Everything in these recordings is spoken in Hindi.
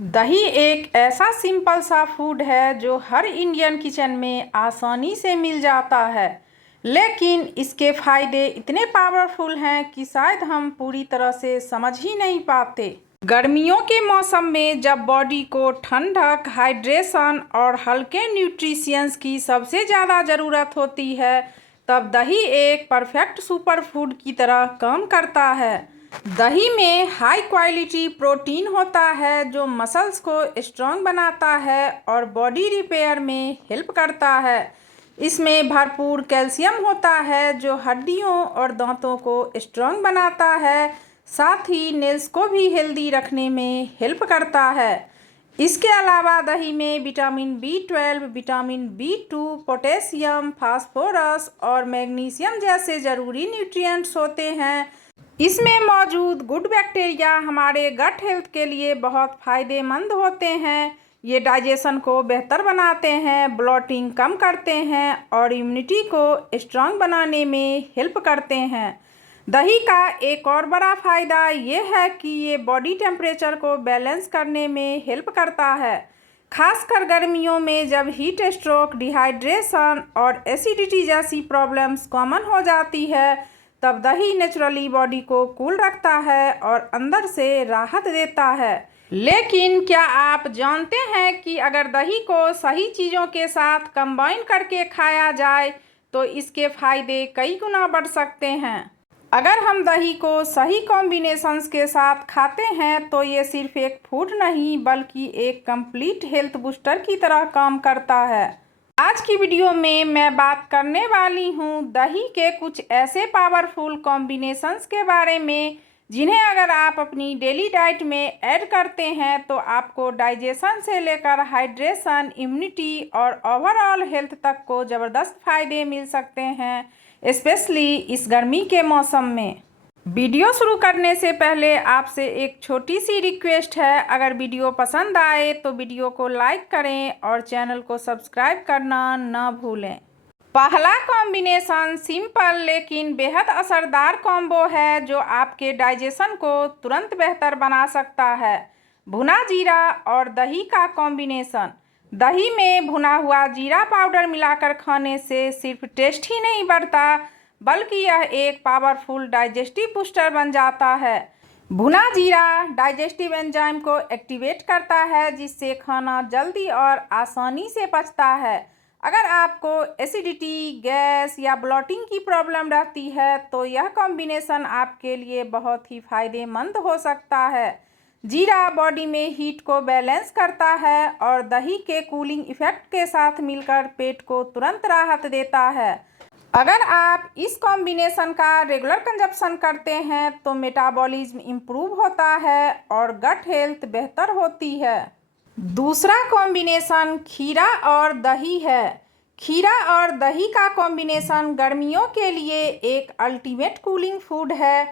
दही एक ऐसा सिंपल सा फूड है जो हर इंडियन किचन में आसानी से मिल जाता है। लेकिन इसके फायदे इतने पावरफुल हैं कि शायद हम पूरी तरह से समझ ही नहीं पाते। गर्मियों के मौसम में जब बॉडी को ठंडक, हाइड्रेशन और हल्के न्यूट्रिशंस की सबसे ज़्यादा ज़रूरत होती है, तब दही एक परफेक्ट सुपर फूड की तरह काम करता है। दही में हाई क्वालिटी प्रोटीन होता है जो मसल्स को स्ट्रॉन्ग बनाता है और बॉडी रिपेयर में हेल्प करता है। इसमें भरपूर कैल्शियम होता है जो हड्डियों और दांतों को स्ट्रॉन्ग बनाता है, साथ ही नेल्स को भी हेल्दी रखने में हेल्प करता है। इसके अलावा दही में vitamin B12, vitamin B2, potassium, phosphorus और मैग्नीशियम जैसे ज़रूरी न्यूट्रिएंट्स होते हैं। इसमें मौजूद गुड बैक्टीरिया हमारे गट हेल्थ के लिए बहुत फ़ायदेमंद होते हैं। ये डाइजेशन को बेहतर बनाते हैं, ब्लोटिंग कम करते हैं और इम्यूनिटी को स्ट्रांग बनाने में हेल्प करते हैं। दही का एक और बड़ा फ़ायदा ये है कि ये बॉडी टेम्परेचर को बैलेंस करने में हेल्प करता है। खासकर गर्मियों में जब हीट स्ट्रोक, डिहाइड्रेशन और एसिडिटी जैसी प्रॉब्लम्स कॉमन हो जाती है, तब दही नेचुरली बॉडी को कूल रखता है और अंदर से राहत देता है। लेकिन क्या आप जानते हैं कि अगर दही को सही चीज़ों के साथ कंबाइन करके खाया जाए तो इसके फायदे कई गुना बढ़ सकते हैं। अगर हम दही को सही कॉम्बिनेशंस के साथ खाते हैं तो ये सिर्फ एक फूड नहीं बल्कि एक कंप्लीट हेल्थ बूस्टर की तरह काम करता है। आज की वीडियो में मैं बात करने वाली हूँ दही के कुछ ऐसे पावरफुल कॉम्बिनेशंस के बारे में जिन्हें अगर आप अपनी डेली डाइट में ऐड करते हैं तो आपको डाइजेशन से लेकर हाइड्रेशन, इम्यूनिटी और ओवरऑल हेल्थ तक को ज़बरदस्त फ़ायदे मिल सकते हैं, स्पेशली इस गर्मी के मौसम में। वीडियो शुरू करने से पहले आपसे एक छोटी सी रिक्वेस्ट है, अगर वीडियो पसंद आए तो वीडियो को लाइक करें और चैनल को सब्सक्राइब करना ना भूलें। पहला कॉम्बिनेशन सिंपल लेकिन बेहद असरदार कॉम्बो है जो आपके डाइजेशन को तुरंत बेहतर बना सकता है। भुना जीरा और दही का कॉम्बिनेशन। दही में भुना हुआ जीरा पाउडर मिलाकर खाने से सिर्फ टेस्ट ही नहीं बढ़ता बल्कि यह एक पावरफुल डाइजेस्टिव बूस्टर बन जाता है। भुना जीरा डाइजेस्टिव एंजाइम को एक्टिवेट करता है जिससे खाना जल्दी और आसानी से पचता है। अगर आपको एसिडिटी, गैस या ब्लोटिंग की प्रॉब्लम रहती है तो यह कॉम्बिनेशन आपके लिए बहुत ही फायदेमंद हो सकता है। जीरा बॉडी में हीट को बैलेंस करता है और दही के कूलिंग इफेक्ट के साथ मिलकर पेट को तुरंत राहत देता है। अगर आप इस कॉम्बिनेशन का रेगुलर कंजप्शन करते हैं तो मेटाबॉलिज्म इम्प्रूव होता है और गट हेल्थ बेहतर होती है। दूसरा कॉम्बिनेशन खीरा और दही है। खीरा और दही का कॉम्बिनेशन गर्मियों के लिए एक अल्टीमेट कूलिंग फूड है।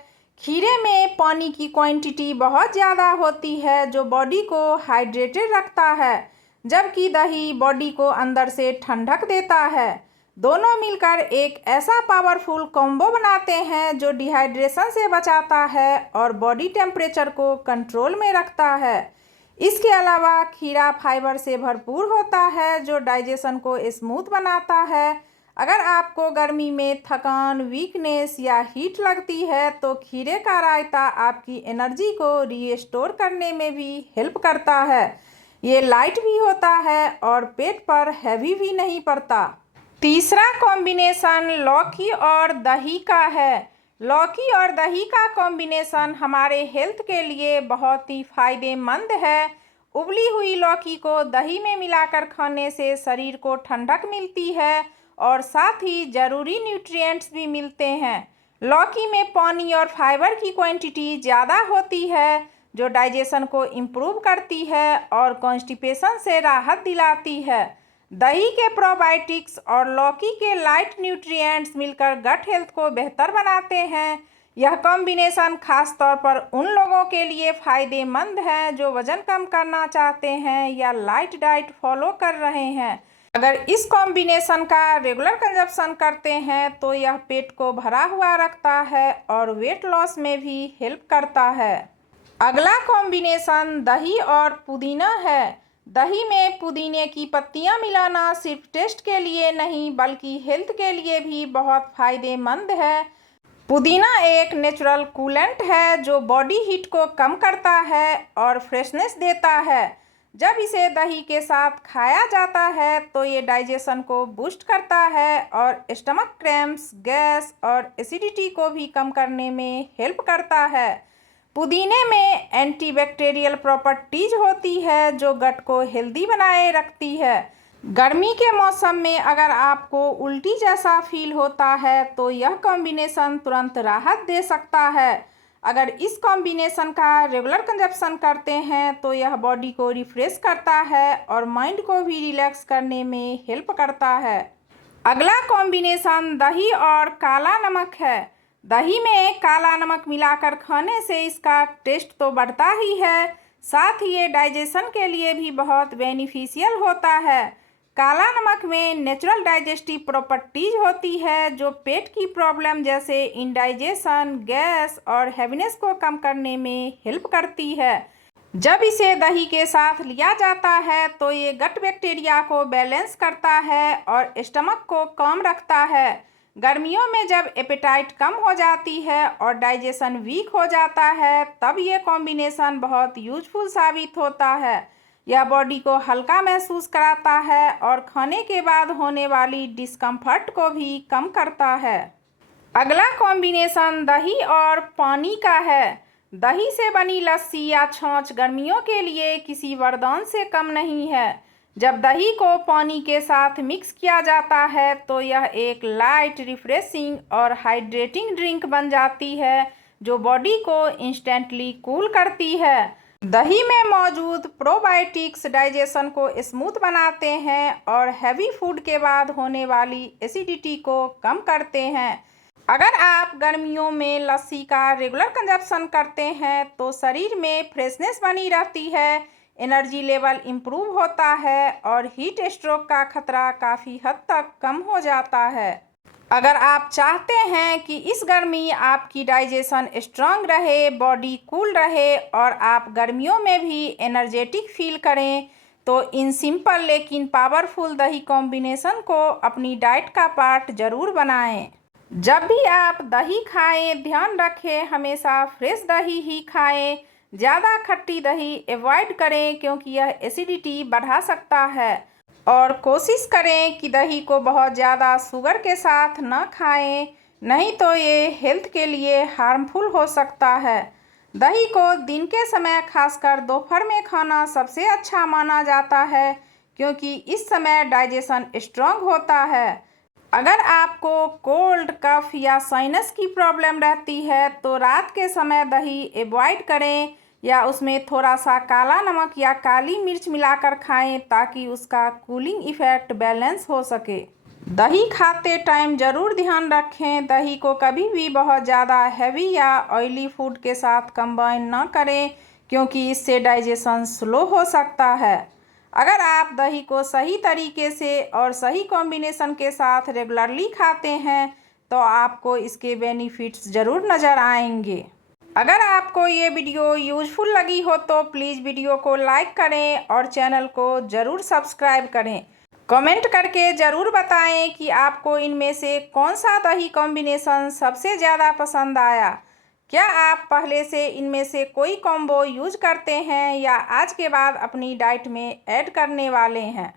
खीरे में पानी की क्वांटिटी बहुत ज़्यादा होती है जो बॉडी को हाइड्रेटेड रखता है, जबकि दही बॉडी को अंदर से ठंडक देता है। दोनों मिलकर एक ऐसा पावरफुल कॉम्बो बनाते हैं जो डिहाइड्रेशन से बचाता है और बॉडी टेम्परेचर को कंट्रोल में रखता है। इसके अलावा खीरा फाइबर से भरपूर होता है जो डाइजेशन को स्मूथ बनाता है। अगर आपको गर्मी में थकान, वीकनेस या हीट लगती है तो खीरे का रायता आपकी एनर्जी को रीस्टोर करने में भी हेल्प करता है। ये लाइट भी होता है और पेट पर हैवी भी नहीं पड़ता। तीसरा कॉम्बिनेशन लौकी और दही का है। लौकी और दही का कॉम्बिनेशन हमारे हेल्थ के लिए बहुत ही फायदेमंद है। उबली हुई लौकी को दही में मिलाकर खाने से शरीर को ठंडक मिलती है और साथ ही ज़रूरी न्यूट्रिएंट्स भी मिलते हैं। लौकी में पानी और फाइबर की क्वांटिटी ज़्यादा होती है जो डाइजेशन को इम्प्रूव करती है और कॉन्स्टिपेशन से राहत दिलाती है। दही के प्रोबायोटिक्स और लौकी के लाइट न्यूट्रिएंट्स मिलकर गट हेल्थ को बेहतर बनाते हैं। यह कॉम्बिनेशन खास तौर पर उन लोगों के लिए फ़ायदेमंद है जो वज़न कम करना चाहते हैं या लाइट डाइट फॉलो कर रहे हैं। अगर इस कॉम्बिनेशन का रेगुलर कंजप्शन करते हैं तो यह पेट को भरा हुआ रखता है और वेट लॉस में भी हेल्प करता है। अगला कॉम्बिनेशन दही और पुदीना है। दही में पुदीने की पत्तियां मिलाना सिर्फ टेस्ट के लिए नहीं बल्कि हेल्थ के लिए भी बहुत फायदेमंद है। पुदीना एक नेचुरल कूलेंट है जो बॉडी हीट को कम करता है और फ्रेशनेस देता है। जब इसे दही के साथ खाया जाता है तो ये डाइजेशन को बूस्ट करता है और स्टमक क्रैम्प्स, गैस और एसिडिटी को भी कम करने में हेल्प करता है। पुदीने में एंटीबैक्टीरियल प्रॉपर्टीज होती है जो गट को हेल्दी बनाए रखती है। गर्मी के मौसम में अगर आपको उल्टी जैसा फील होता है तो यह कॉम्बिनेशन तुरंत राहत दे सकता है। अगर इस कॉम्बिनेशन का रेगुलर कंजप्शन करते हैं तो यह बॉडी को रिफ्रेश करता है और माइंड को भी रिलैक्स करने में हेल्प करता है। अगला कॉम्बिनेशन दही और काला नमक है। दही में काला नमक मिलाकर खाने से इसका टेस्ट तो बढ़ता ही है, साथ ही ये डाइजेशन के लिए भी बहुत बेनिफिशियल होता है। काला नमक में नेचुरल डाइजेस्टिव प्रॉपर्टीज होती है जो पेट की प्रॉब्लम जैसे इंडाइजेशन, गैस और हैवीनेस को कम करने में हेल्प करती है। जब इसे दही के साथ लिया जाता है तो ये गट बैक्टीरिया को बैलेंस करता है और स्टमक को काम रखता है। गर्मियों में जब एपेटाइट कम हो जाती है और डाइजेशन वीक हो जाता है तब ये कॉम्बिनेशन बहुत यूजफुल साबित होता है। यह बॉडी को हल्का महसूस कराता है और खाने के बाद होने वाली डिस्कम्फर्ट को भी कम करता है। अगला कॉम्बिनेशन दही और पानी का है। दही से बनी लस्सी या छाछ गर्मियों के लिए किसी वरदान से कम नहीं है। जब दही को पानी के साथ मिक्स किया जाता है तो यह एक लाइट, रिफ्रेशिंग और हाइड्रेटिंग ड्रिंक बन जाती है जो बॉडी को इंस्टेंटली कूल करती है। दही में मौजूद प्रोबायोटिक्स डाइजेशन को स्मूथ बनाते हैं और हैवी फूड के बाद होने वाली एसिडिटी को कम करते हैं। अगर आप गर्मियों में लस्सी का रेगुलर कंजप्शन करते हैं तो शरीर में फ्रेशनेस बनी रहती है, एनर्जी लेवल इम्प्रूव होता है और हीट स्ट्रोक का खतरा काफ़ी हद तक कम हो जाता है। अगर आप चाहते हैं कि इस गर्मी आपकी डाइजेशन स्ट्रांग रहे, बॉडी कूल रहे और आप गर्मियों में भी एनर्जेटिक फील करें तो इन सिंपल लेकिन पावरफुल दही कॉम्बिनेशन को अपनी डाइट का पार्ट ज़रूर बनाएं। जब भी आप दही खाएं ध्यान रखें हमेशा फ्रेश दही ही खाएं। ज़्यादा खट्टी दही अवॉइड करें क्योंकि यह एसिडिटी बढ़ा सकता है और कोशिश करें कि दही को बहुत ज़्यादा शुगर के साथ न खाएं, नहीं तो ये हेल्थ के लिए हार्मफुल हो सकता है। दही को दिन के समय खासकर दोपहर में खाना सबसे अच्छा माना जाता है क्योंकि इस समय डाइजेशन स्ट्रांग होता है। अगर आपको कोल्ड, कफ या साइनस की प्रॉब्लम रहती है तो रात के समय दही अवॉइड करें या उसमें थोड़ा सा काला नमक या काली मिर्च मिलाकर खाएं ताकि उसका कूलिंग इफ़ेक्ट बैलेंस हो सके। दही खाते टाइम ज़रूर ध्यान रखें दही को कभी भी बहुत ज़्यादा हैवी या ऑयली फूड के साथ कंबाइन ना करें क्योंकि इससे डाइजेशन स्लो हो सकता है। अगर आप दही को सही तरीके से और सही कॉम्बिनेशन के साथ रेगुलरली खाते हैं तो आपको इसके बेनिफिट्स ज़रूर नज़र आएंगे। अगर आपको ये वीडियो यूजफुल लगी हो तो प्लीज़ वीडियो को लाइक करें और चैनल को ज़रूर सब्सक्राइब करें। कमेंट करके ज़रूर बताएं कि आपको इनमें से कौन सा दही कॉम्बिनेशन सबसे ज़्यादा पसंद आया। क्या आप पहले से इनमें से कोई कॉम्बो यूज करते हैं या आज के बाद अपनी डाइट में ऐड करने वाले हैं।